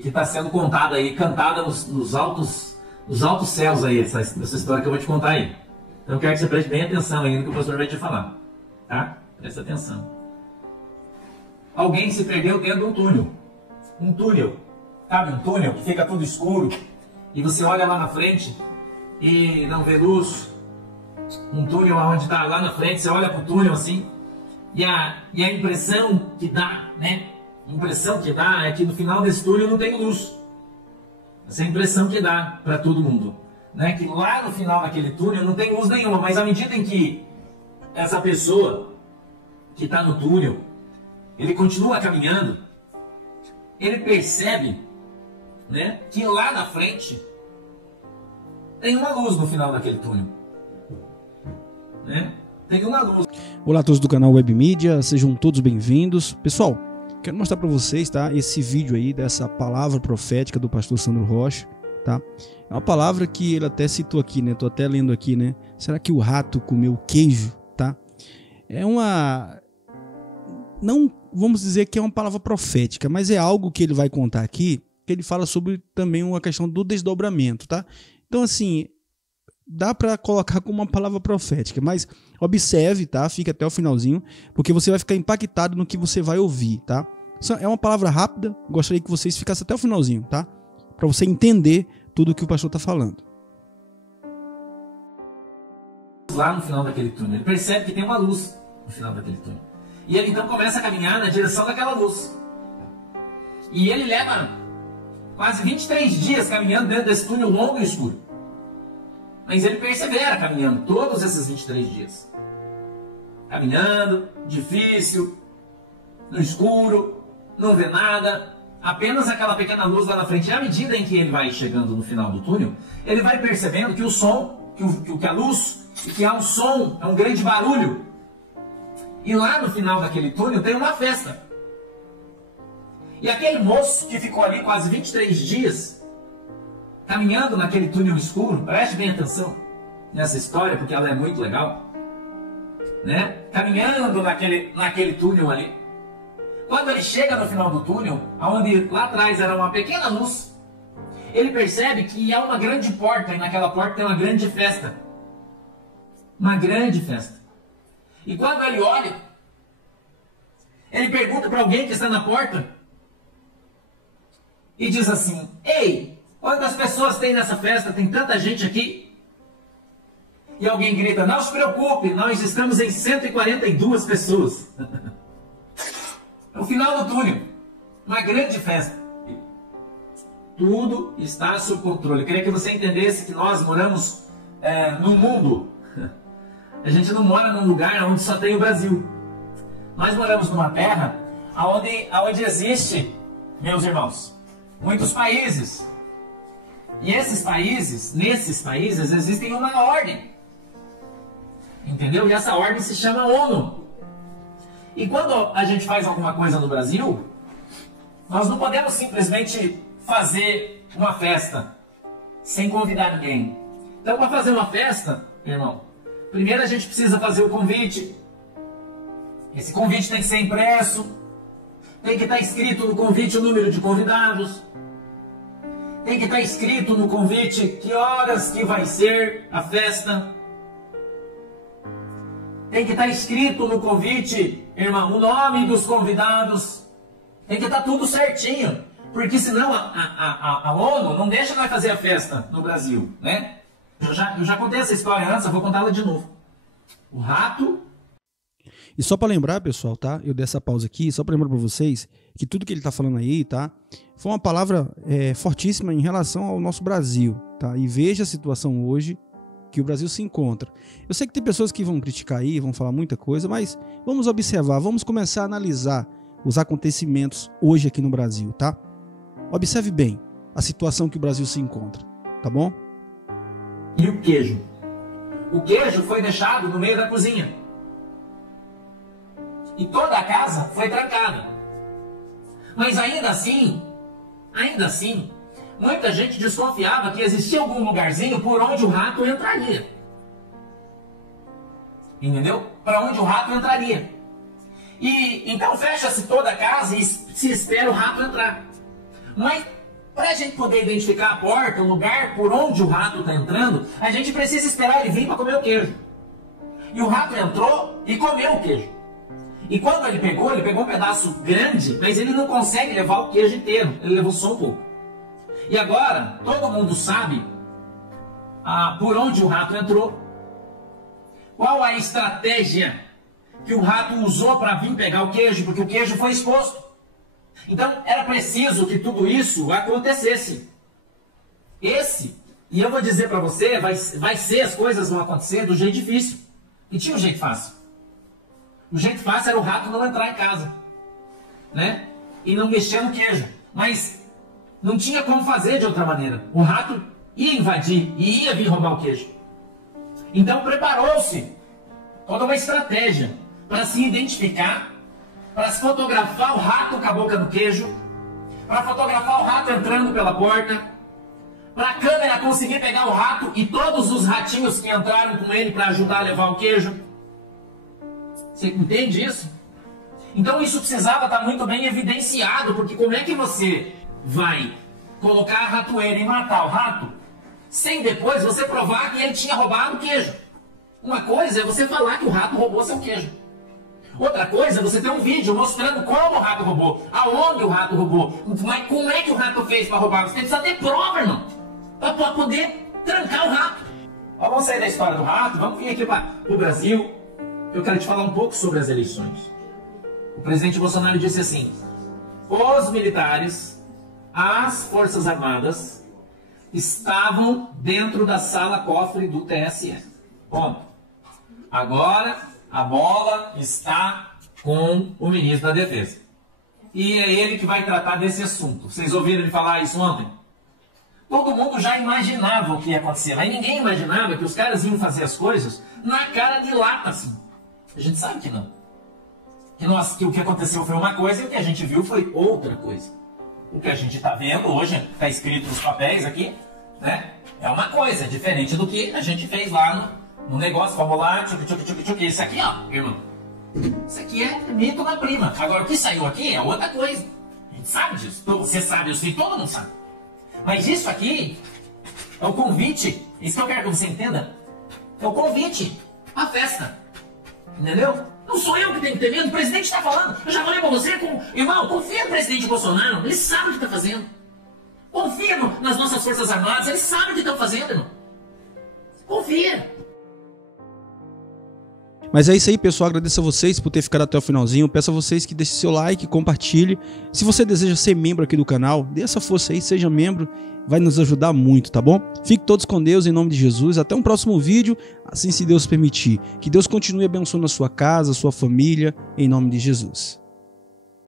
que tá sendo contada aí, cantada nos altos céus aí, essa história que eu vou te contar aí. Então eu quero que você preste bem atenção aí no que o pastor vai te falar, tá? Presta atenção. Alguém se perdeu dentro de um túnel. Um túnel, sabe? Um túnel que fica tudo escuro e você olha lá na frente e não vê luz. Um túnel onde está lá na frente, você olha para o túnel assim e a impressão que dá, né? A impressão que dá é que no final desse túnel não tem luz. Essa é a impressão que dá para todo mundo, né? Que lá no final daquele túnel não tem luz nenhuma, mas à medida em que essa pessoa que está no túnel, ele continua caminhando, ele percebe, né, que lá na frente tem uma luz no final daquele túnel, né? Tem uma luz. Olá a todos do canal Web Mídia, sejam todos bem-vindos. Pessoal, quero mostrar para vocês, tá, esse vídeo aí dessa palavra profética do pastor Sandro Rocha, tá? É uma palavra que ele até citou aqui, né? Tô até lendo aqui, né? Será que o rato comeu queijo, tá? É uma... não vamos dizer que é uma palavra profética, mas é algo que ele vai contar aqui, que ele fala sobre também uma questão do desdobramento, tá? Então, assim, dá para colocar como uma palavra profética, mas observe, tá? Fique até o finalzinho, porque você vai ficar impactado no que você vai ouvir, tá? É uma palavra rápida, gostaria que vocês ficassem até o finalzinho, tá? Para você entender tudo o que o pastor está falando. Lá no final daquele túnel, ele percebe que tem uma luz no final daquele túnel. E ele então começa a caminhar na direção daquela luz. E ele leva quase 23 dias caminhando dentro desse túnel longo e escuro. Mas ele persevera caminhando todos esses 23 dias. Caminhando, difícil, no escuro, não vê nada, apenas aquela pequena luz lá na frente. E à medida em que ele vai chegando no final do túnel, ele vai percebendo que o som, que a luz, que há um som, é um grande barulho. E lá no final daquele túnel tem uma festa. E aquele moço que ficou ali quase 23 dias, caminhando naquele túnel escuro, preste bem atenção nessa história, porque ela é muito legal, né? Caminhando naquele túnel ali. Quando ele chega no final do túnel, onde lá atrás era uma pequena luz, ele percebe que há uma grande porta, e naquela porta tem uma grande festa. Uma grande festa. E quando ele olha, ele pergunta para alguém que está na porta e diz assim: ei, quantas pessoas tem nessa festa? Tem tanta gente aqui. E alguém grita: não se preocupe, nós estamos em 142 pessoas. No final do túnel, uma grande festa. Tudo está sob controle. Eu queria que você entendesse que nós moramos num mundo. A gente não mora num lugar onde só tem o Brasil. Nós moramos numa terra onde existe, meus irmãos, muitos países. E nesses países existem uma ordem. Entendeu? E essa ordem se chama ONU. E quando a gente faz alguma coisa no Brasil, nós não podemos simplesmente fazer uma festa sem convidar ninguém. Então, para fazer uma festa, irmão, primeiro a gente precisa fazer o convite. Esse convite tem que ser impresso. Tem que estar escrito no convite o número de convidados. Tem que estar escrito no convite que horas que vai ser a festa. Tem que estar escrito no convite, irmão, o nome dos convidados. Tem que estar tudo certinho. Porque senão a ONU não deixa nós fazer a festa no Brasil, né? Eu já contei essa história antes, eu vou contá-la de novo. O rato... E só para lembrar, pessoal, tá? Eu dei essa pausa aqui, só para lembrar para vocês que tudo que ele tá falando aí, tá? Foi uma palavra fortíssima em relação ao nosso Brasil, tá? E veja a situação hoje que o Brasil se encontra. Eu sei que tem pessoas que vão criticar aí, vão falar muita coisa, mas vamos observar, vamos começar a analisar os acontecimentos hoje aqui no Brasil, tá? Observe bem a situação que o Brasil se encontra, tá bom? E o queijo? O queijo foi deixado no meio da cozinha. E toda a casa foi trancada. Mas ainda assim, muita gente desconfiava que existia algum lugarzinho por onde o rato entraria. Entendeu? Para onde o rato entraria. E então fecha-se toda a casa e se espera o rato entrar. Mas para a gente poder identificar a porta, o lugar por onde o rato está entrando, a gente precisa esperar ele vir para comer o queijo. E o rato entrou e comeu o queijo. E quando ele pegou um pedaço grande, mas ele não consegue levar o queijo inteiro. Ele levou só um pouco. E agora, todo mundo sabe por onde o rato entrou. Qual a estratégia que o rato usou para vir pegar o queijo? Porque o queijo foi exposto. Então, era preciso que tudo isso acontecesse. E eu vou dizer para você, vai ser, as coisas vão acontecer do jeito difícil. E tinha um jeito fácil. O jeito fácil era o rato não entrar em casa, né? E não mexer no queijo. Mas não tinha como fazer de outra maneira. O rato ia invadir e ia vir roubar o queijo. Então preparou-se toda uma estratégia para se identificar, para se fotografar o rato com a boca do queijo, para fotografar o rato entrando pela porta, para a câmera conseguir pegar o rato e todos os ratinhos que entraram com ele para ajudar a levar o queijo. Você entende isso? Então isso precisava estar muito bem evidenciado, porque como é que você vai colocar a ratoeira e matar o rato sem depois você provar que ele tinha roubado o queijo? Uma coisa é você falar que o rato roubou seu queijo. Outra coisa é você ter um vídeo mostrando como o rato roubou, aonde o rato roubou, mas como é que o rato fez para roubar. Você precisa ter prova, irmão, para poder trancar o rato. Ó, vamos sair da história do rato, vamos vir aqui para o Brasil. Eu quero te falar um pouco sobre as eleições. O presidente Bolsonaro disse assim: os militares, as Forças Armadas, estavam dentro da sala cofre do TSE. Ponto. Agora a bola está com o ministro da Defesa. E é ele que vai tratar desse assunto. Vocês ouviram ele falar isso ontem? Todo mundo já imaginava o que ia acontecer, mas ninguém imaginava que os caras iam fazer as coisas na cara de lata, assim. A gente sabe que não. Que o que aconteceu foi uma coisa e o que a gente viu foi outra coisa. O que a gente está vendo hoje, está escrito nos papéis aqui, né? É uma coisa diferente do que a gente fez lá no negócio. Vamos lá, tchuc. Isso aqui, ó, irmão. Isso aqui é mito na prima. Agora, o que saiu aqui é outra coisa. A gente sabe disso. Você sabe, eu sei, todo mundo sabe. Mas isso aqui é o convite. Isso que eu quero que você entenda. É o convite à festa. Entendeu? Não sou eu que tenho que ter medo, o presidente está falando. Eu já falei para você, irmão, confia no presidente Bolsonaro, ele sabe o que está fazendo. Confia nas nossas Forças Armadas, eles sabem o que estão fazendo, irmão. Confia. Mas é isso aí, pessoal. Agradeço a vocês por ter ficado até o finalzinho. Peço a vocês que deixem seu like, compartilhe. Se você deseja ser membro aqui do canal, dê essa força aí, seja membro. Vai nos ajudar muito, tá bom? Fiquem todos com Deus, em nome de Jesus. Até um próximo vídeo, assim se Deus permitir. Que Deus continue abençoando a sua casa, a sua família, em nome de Jesus.